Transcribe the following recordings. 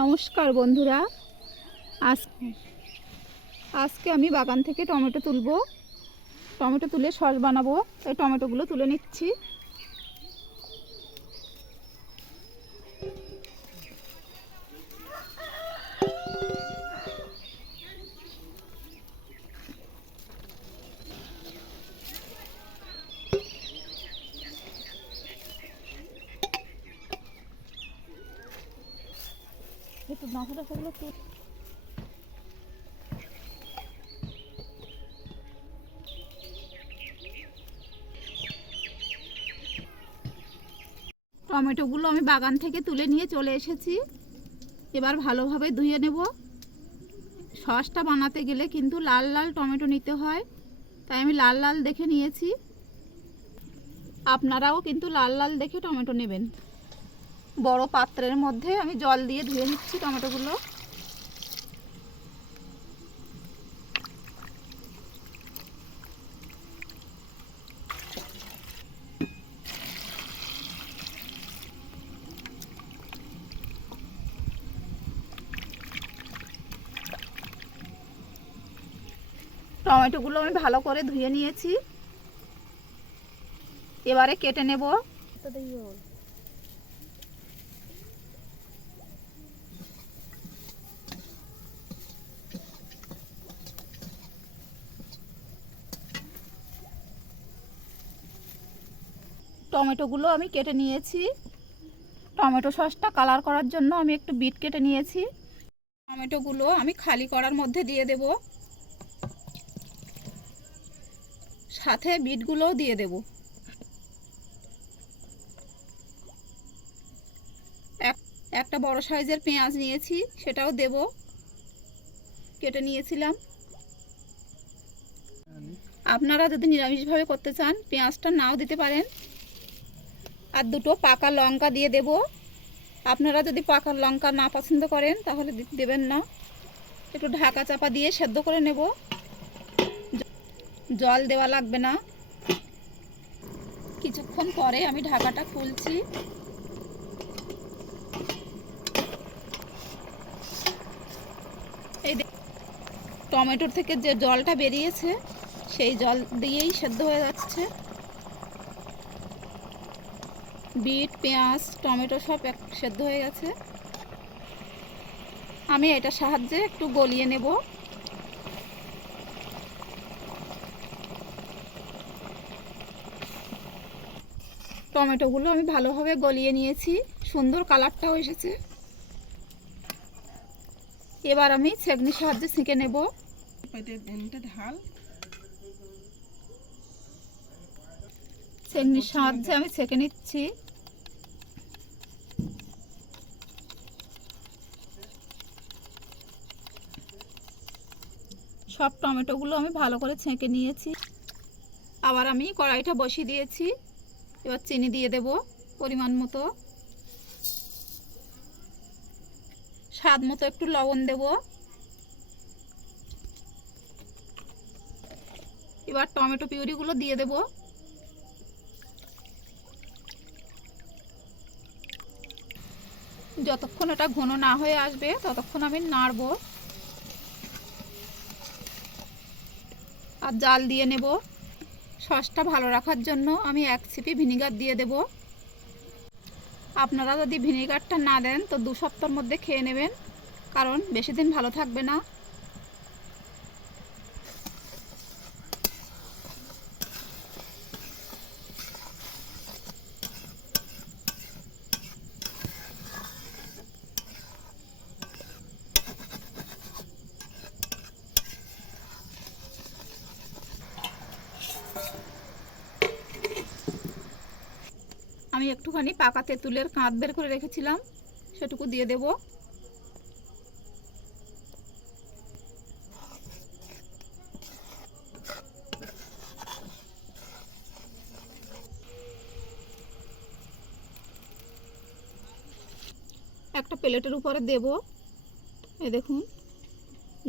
নমস্কার বন্ধুরা। আজ আজকে আমি বাগান থেকে টমেটো তুলব। টমেটো তুলে সস বানাবো। এই টমেটোগুলো তুলে নিচ্ছি। একটু মাথা টমেটোগুলো আমি বাগান থেকে তুলে নিয়ে চলে এসেছি। এবার ভালোভাবে ধুয়ে নেব। সসটা বানাতে গেলে কিন্তু লাল লাল টমেটো নিতে হয়। তাই আমি লাল লাল দেখে নিয়েছি। আপনারাও কিন্তু লাল লাল দেখে টমেটো নেবেন। বড় পাত্রের মধ্যে আমি জল দিয়ে ধুয়ে নিচ্ছি টমেটোগুলো। টমেটোগুলো আমি ভালো করে ধুয়ে নিয়েছি। এবারে কেটে নেব। টমেটোগুলো আমি কেটে নিয়েছি। টমেটো সসটা কালার করার জন্য আমি একটু বিট কেটে নিয়েছি। টমেটোগুলো আমি খালি করার মধ্যে দিয়ে দেব। সাথে বিটগুলোও দিয়ে দেব। এক, একটা বড় সাইজের পেঁয়াজ নিয়েছি, সেটাও দেব। কেটে নিয়েছিলাম। আপনারা যদি নিরামিষভাবে করতে চান, পেঁয়াজটা নাও দিতে পারেন। আর দুটো পাকা লঙ্কা দিয়ে দেব। আপনারা যদি পাকা লঙ্কা না পছন্দ করেন, তাহলে দেবেন না। একটু ঢাকা চাপা দিয়ে সেদ্ধ করে নেব। জল দেওয়া লাগবে না। কিছুক্ষণ পরে আমি ঢাকাটা খুলছি। এই টমেটোর থেকে যে জলটা বেরিয়েছে, সেই জল দিয়েই সেদ্ধ হয়ে যাচ্ছে। বিট, পেঁয়াজ, টমেটো সব এক সেদ্ধ হয়ে গেছে। আমি এটার সাহায্যে একটু গলিয়ে নেব। টমেটোগুলো আমি ভালোভাবে গলিয়ে নিয়েছি। সুন্দর কালারটাও এসেছে। এবার আমি ছেঁকনির সাহায্যে ছেঁকে নেব। ঢাল। ছেঁকনির সাহায্যে আমি ছেঁকে নিচ্ছি। সব টমেটোগুলো আমি ভালো করে ছেঁকে নিয়েছি। আবার আমি কড়াইটা বসিয়ে দিয়েছি। এবার চিনি দিয়ে দেব পরিমাণ মতো। স্বাদ মতো একটু লবণ দেব। এবার টমেটো পিউরিগুলো দিয়ে দেবো। যতক্ষণ এটা ঘন না হয়ে আসবে, ততক্ষণ আমি নাড়ব। আর জাল দিয়ে নেব। সসটা ভালো রাখার জন্য আমি এক সিপি ভিনিগার দিয়ে দেব। আপনারা যদি ভিনিগারটা না দেন, তো দু সপ্তাহের মধ্যে খেয়ে নেবেন, কারণ বেশি দিন ভালো থাকবে না। আমি একটুখানি পাকা তেঁতুলের কাঁধ বের করে রেখেছিলাম, সেটুকু দিয়ে দেব। একটা প্লেটের উপরে দেব। এই দেখুন,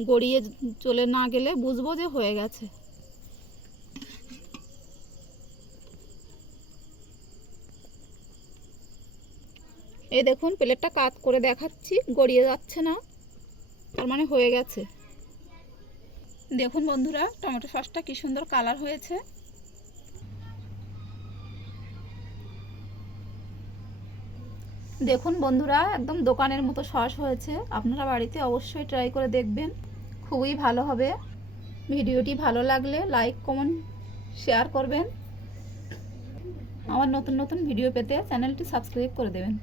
গড়িয়ে চলে না গেলে বুঝব যে হয়ে গেছে। এই দেখুন, প্লেটটা কাত করে দেখাচ্ছি, গড়িয়ে যাচ্ছে না, তার মানে হয়ে গেছে। দেখুন বন্ধুরা, টমেটো সসটা কি সুন্দর কালার হয়েছে। দেখুন বন্ধুরা, একদম দোকানের মতো সস হয়েছে। আপনারা বাড়িতে অবশ্যই ট্রাই করে দেখবেন, খুবই ভালো হবে। ভিডিওটি ভালো লাগলে লাইক, কমেন্ট, শেয়ার করবেন। আমার নতুন নতুন ভিডিও পেতে চ্যানেলটি সাবস্ক্রাইব করে দেবেন।